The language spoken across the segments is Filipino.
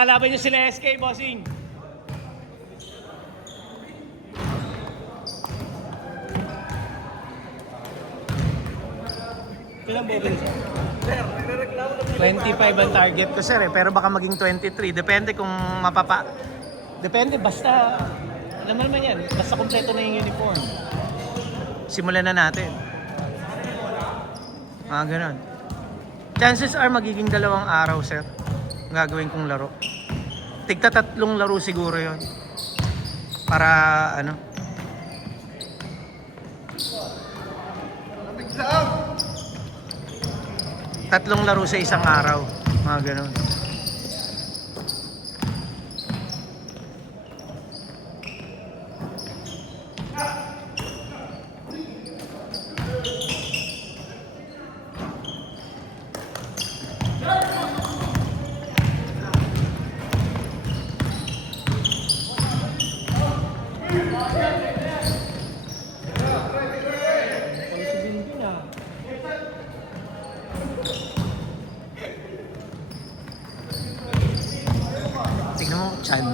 kalaban niyo sila SK, bossing. Ilang bobel siya? Sir, nagreklamo na 25 ang target ko, sir, eh. Pero baka maging 23. Depende kung mapapa... Depende, basta... Alam mo naman yan, basta kompleto na yung uniform. Simulan na natin. Mga ganun. Chances are magiging 2 araw, sir. Ang gagawin kong laro. Tigta 3 laro siguro yon. Para ano. 3 laro sa isang araw. Mga ganun. Tignan mo, Chan.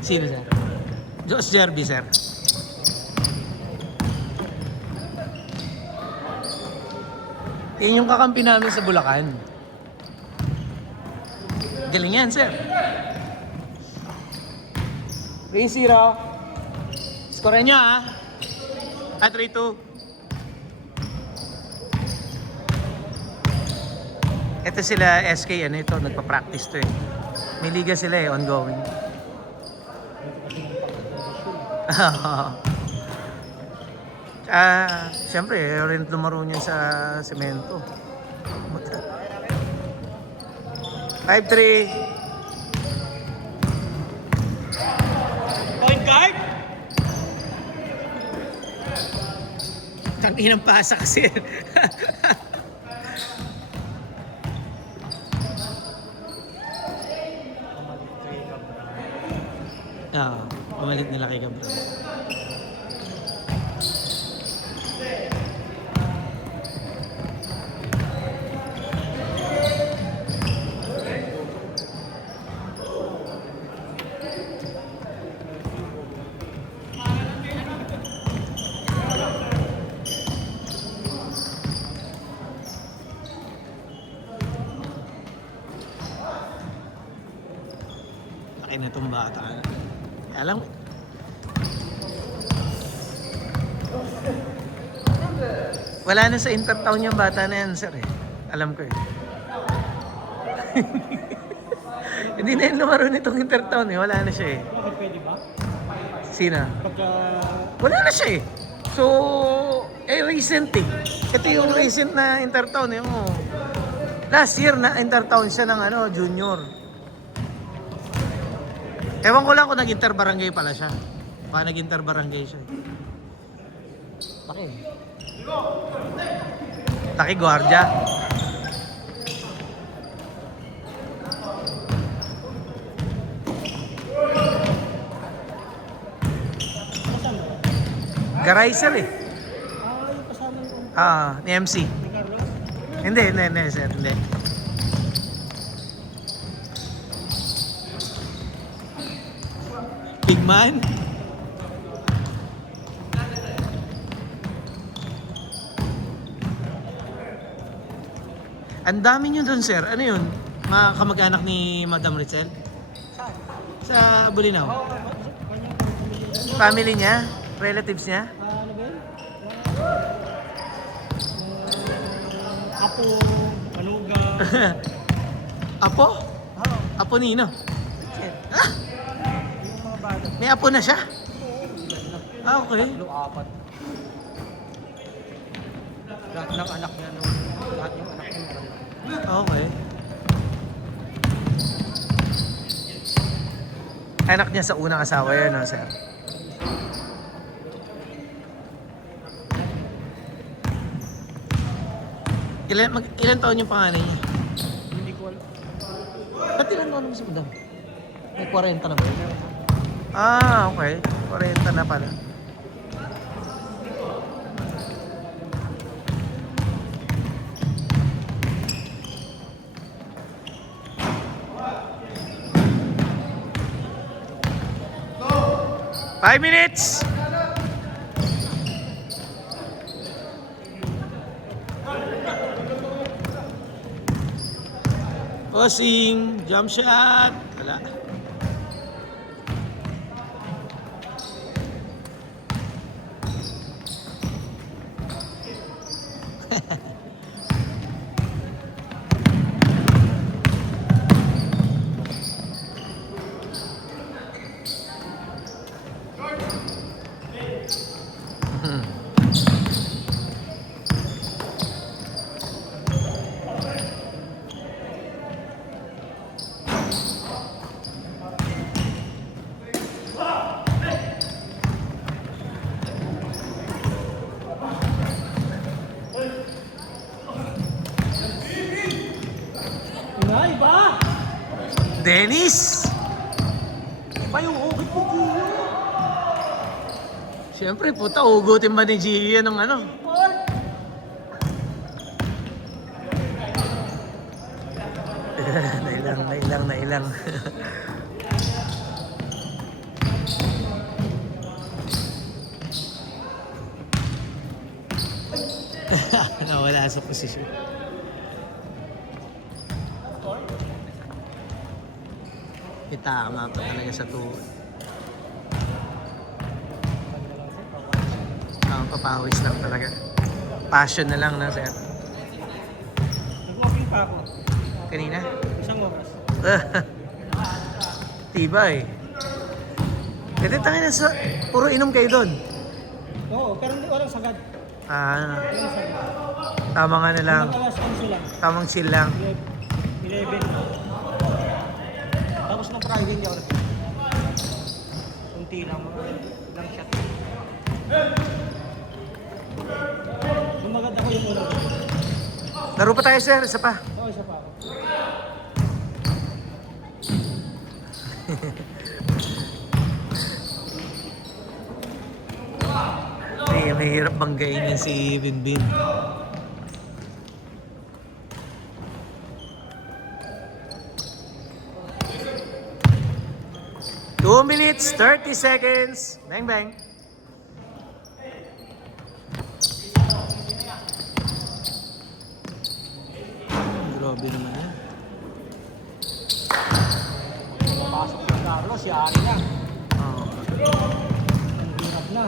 Sino, sir? Josh Jerby, sir. Yan yung kakampi namin sa Bulacan. Galing yan, sir. 3-0. Score nyo, ha? 3-2. Ito sila SK, ano ito, nagpa-practice to eh. May liga sila eh, ongoing. Siyempre, rin lumaro niya sa semento. 5-3. Point guard? Tangin ang pasa kasi. Pamalit nila kay Gabral. Laki na itong bata. Alam mo, wala na sa Intertown yung bata na yan, sir eh. Alam ko eh. Hindi na yung lumaro nitong Intertown eh. Wala na siya eh. Pwede ba? Sina? Pagka... Wala na siya eh. So, recent eh. Ito yung recent na Intertown eh. Oh. Last year na Intertown siya ng junior. Ewan ko lang kung nag-interbarangay pala siya. Baka nag-interbarangay siya. Laki. Laki Guardia. Garaiser eh. yung kasama yung... Ni MC. Ni Carlos? Hindi, sir. Hindi. Big man? Ang dami nyo dun, sir. Ano yun? Mga kamag-anak ni Madam Rizal? Sa Bulinaw? Family niya? Relatives niya? Ano ba yun? Apo, Manuga. Apo? Oo. Apo Nino? Ah! Yung mga bata. May apo na siya? Okay. 3, 4. Lahat ng anak niya nung... Lahat yung anak niya nung... Okay. Anak niya sa unang asawa yun, no, sir? Ilan taon yung panganay niya? Hindi ko alam. Ba't ilan taon naman si Madam? May 40 na ba? Okay. 40 na pala. 5 minutes! Bossing, jump shot. Wala. Dennis! Iba yung hugit ni Gio. Siyempre, puta, ugutin ba ni Gio ng ano? Nailang. Nawala sa posisyon. Tama pa talaga sa tuhod. Papawis lang talaga. Passion na lang na, sir. Nag-walking pa ako. Kanina? Isang oras. Tibay. Kasi tangin na sa... Puro inom kayo doon. Oo, pero hindi walang sagad. Ah, Walang sagad. tama nga na lang. Hanggang alas 11 lang. Tamang chill lang. 11. Tapos ng Friday hindi ako nag- Kunti lang mga ilang shot. Sumagad ako yung ulo. Laro pa tayo, sir. Isa pa. Oo, isa pa ako. Mahirap banggain yan si Binbin. Two minutes, 30 seconds. Bang, bang. Grabe naman yan. Pasok ng Carlos, yari na. Oh. Ang hirap na.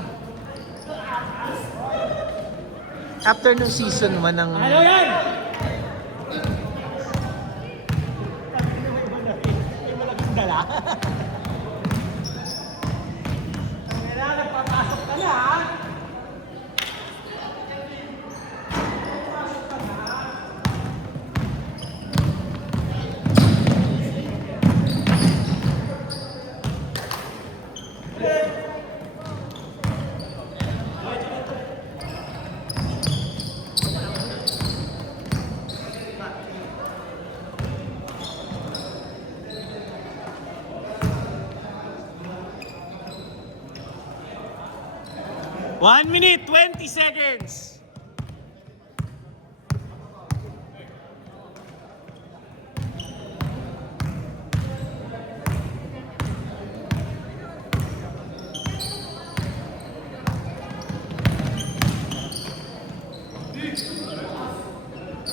After nung season 1 ng... Ano yan? Dala. Kailangan nagpapasok ka na, ha? One minute, 20 seconds.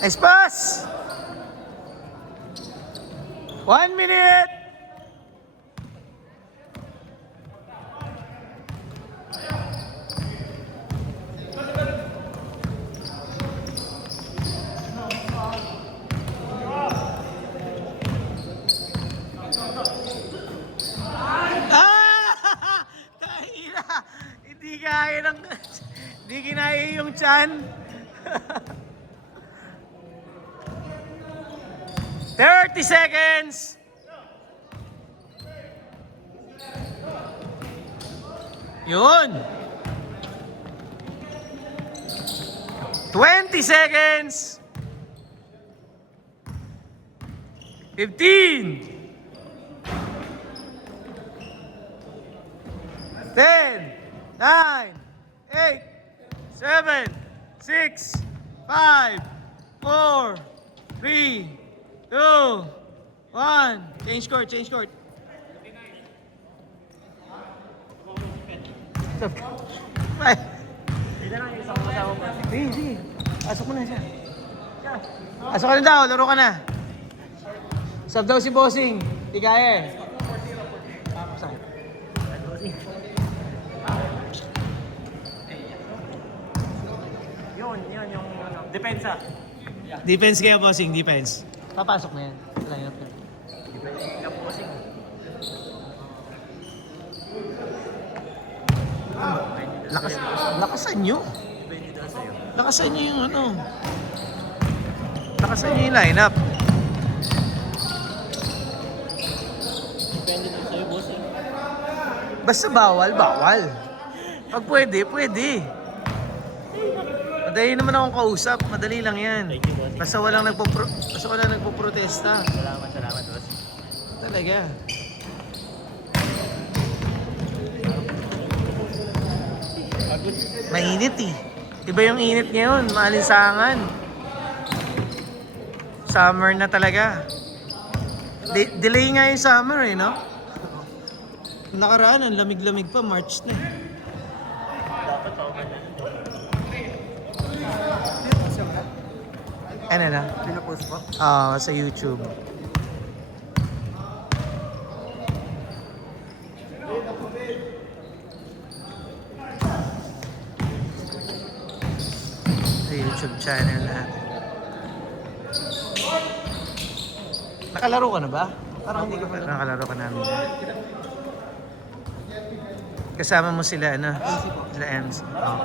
Espas! 1 minute! Hindi kaya ng... Hindi kinaya yung chan. 30 seconds! Yun! 20 seconds! 15! 10, 9, 8, 7, 6, 5, 4, 3, 2, 1. Change court, change court. Bye. Hindi na lang yung isang kasama mo. Sige, sige. Pasok mo na siya. Pasok ka na daw, laro ka na. Sab daw si Bossing. Di kaya eh. Sakit. Yun, yung depensa. Defense kaya, Bossing, defense. Papasok na yan. Line up na. Kaposing. Lakasan nyo. Depende daw sa'yo. Lakasan nyo yung ano. Lakasan nyo yung lineup. Depende daw sa'yo, boss eh. Basta bawal, bawal. Pag pwede, pwede. Madali naman akong kausap. Madali lang yan. Thank you, boss. Basta walang nagpo-protesta. Salamat, boss. Talaga. Mainit eh. Iba yung init ngayon, maalinsangan. Summer na talaga. Delay nga yung summer eh, no? Nakaraan, ang lamig-lamig pa, March na eh. Dapat ako ganyan. Ano na? Pinapost po? Sa YouTube. Sa YouTube channel natin. Nakalaro ka na ba? Parang hindi ka pa. Nakalaro ka namin. Kasama mo sila, ano? Sila MC. Oh.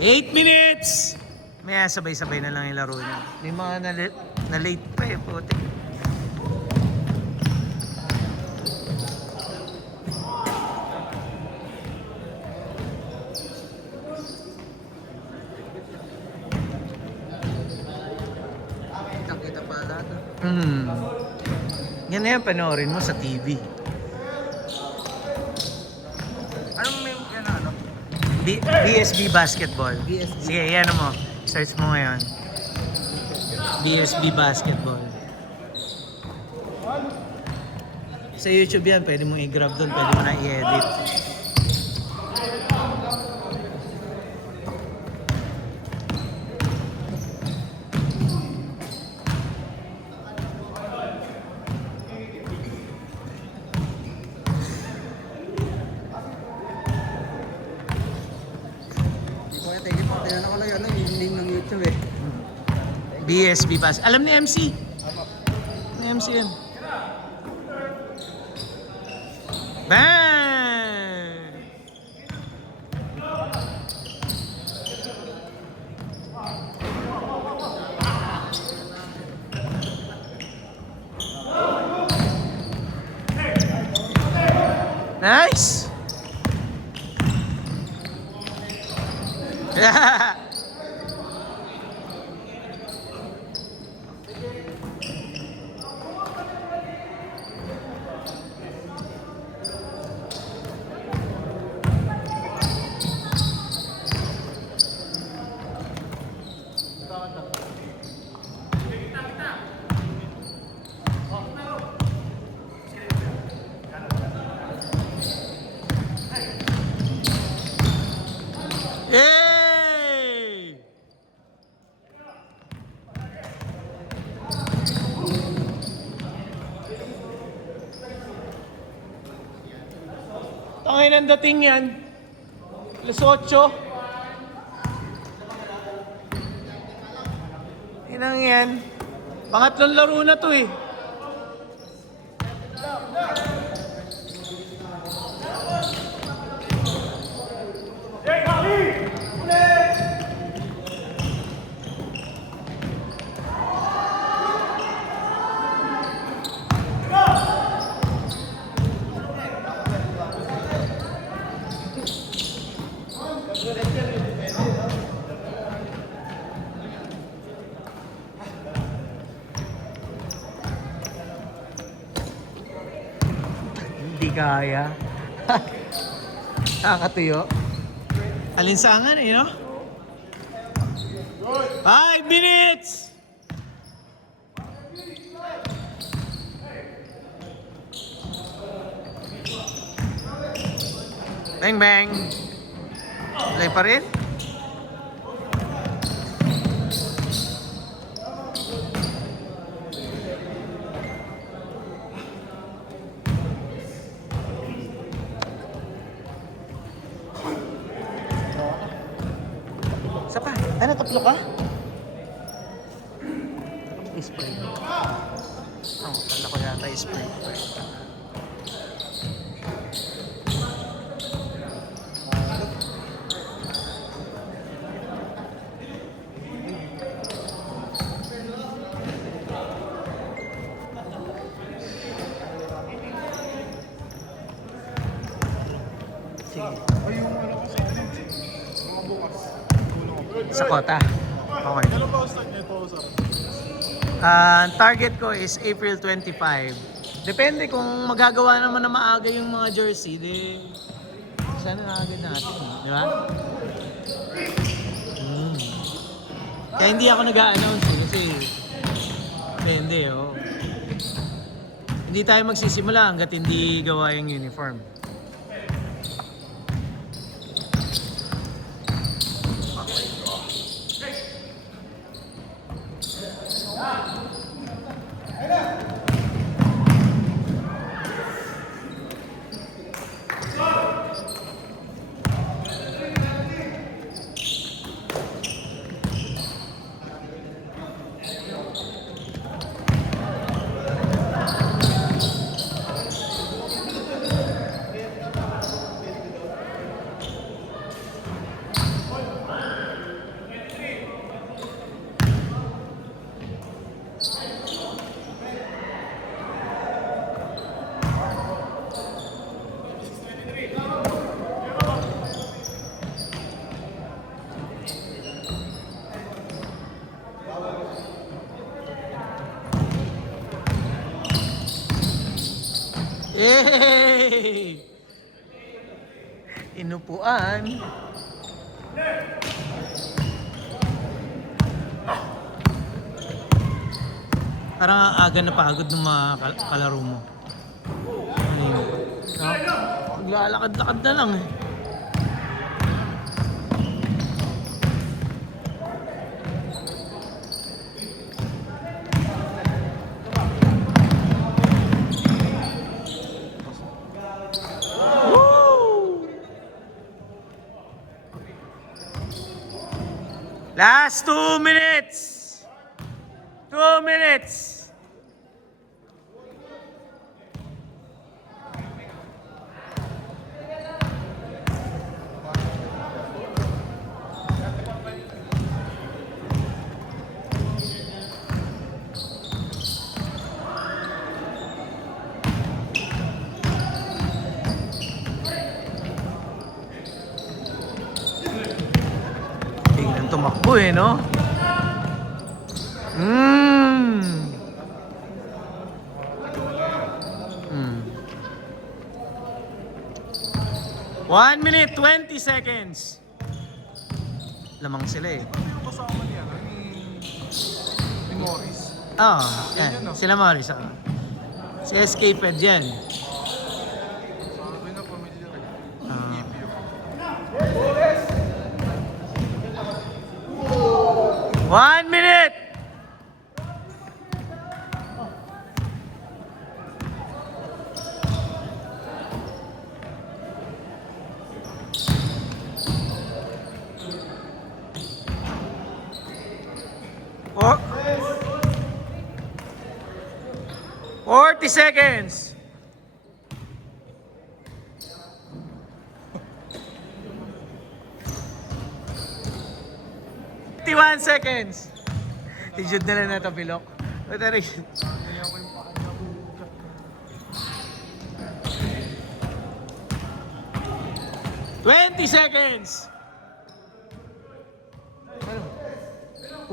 Eight minutes! May sabay-sabay na lang yung laro niya. May mga na-late pa eh, puti. Kita pa lahat. Yan na yan, panoorin mo sa TV. Anong may ano? BSB Basketball. BSB. Sige, yan mo. Search mo ngayon. BSB Basketball. Sa YouTube yan, pwede mo i-grab doon, pwede mo na i-edit. Tinanong ko lang yun, yung name ng YouTube eh. BSB Bas. Alam ni MC. Ni MC yan. Bang! Nice! Yay! Tangin ang dating yan. Alas 8. Inang yan. Pangatlong laro na to eh. Hindi kaya. Nakakatuyo. Alinsangan eh, no? 5 minutes! Bang bang. Play pa rin. Isa pa. Ano, tatlo ka? Spray. Oh, kala ko yata spray. Sige. Ay, yung ano ko sa Dreams eh. Mga bukas. Tulong ako. Sa kota. Okay. Ano ba ang start nito, sir? Target ko is April 25. Depende kung magagawa naman na maaga yung mga jersey, di sana na agad natin, di ba? Kaya hindi ako nag-a-announce kasi depende, oh. Hindi tayo magsisimula hanggat hindi gawa yung uniform. Yay! Inupuan. Parang ang aga na pagod ng mga kalaro mo. Ano yun? No? Maglalakad-lakad na lang eh. Last 2 minutes! 2 minutes! Tumakbo eh, no? 1 minute, 20 seconds. Lamang sila eh. Ano kasama niya? Ni Morris. Oo, yan. Sila Morris ako. Si SK Ped yan. Sabi na pamilya rin. Ah. Ibyo. 1 minute! Oh. 40 seconds. 51 seconds. I-jud na lang na ito, Pilok. Ito rin. Kaya ko yung paa niya. 20 seconds. Ano?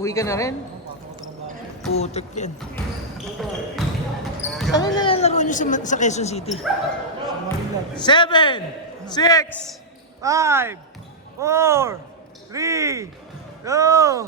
Uwi ka na rin? Putik yan. Saan na nalalaro nyo sa Quezon City? 7, 6, 5, 4, 3, 2,